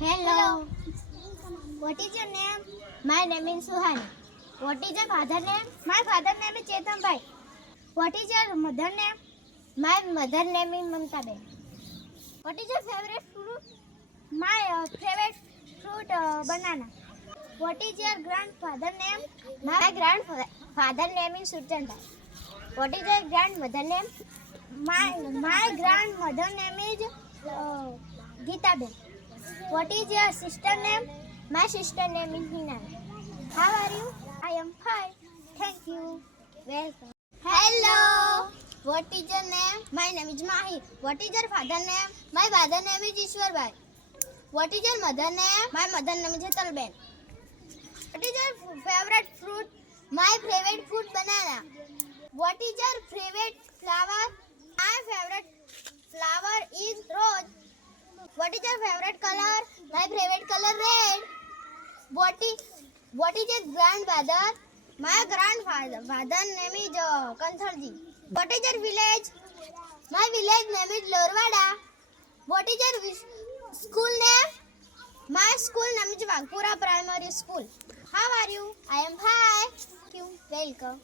Hello. What is your name? My name is Suhani. What is your father name? My father name is Chetan Bhai. What is your mother name? My mother name is Mamta Ben. What is your favorite fruit? My favorite fruit banana. What is your grandfather name? My grandfather name is Surjan Bhai. What is your grandmother name? My grandmother name is Geeta Ben. What is your sister name? My sister name is Hina. How are you? I am fine. Thank you. Welcome. Hello. What is your name? My name is Mahi. What is your father name? My father name is Ishwar Bhai. What is your mother name? My mother name is Hetal Ben. What is your favorite fruit? My favorite fruit banana. What is your favorite flower? My favorite flower is rose. What is your favorite color? My favorite color red. What is your grandfather? My grandfather name is Kantharji. What is your village? My village name is Lorwada. What is your school name? My school name is Wagpura Primary School. How are you? I am fine. Thank you. Welcome.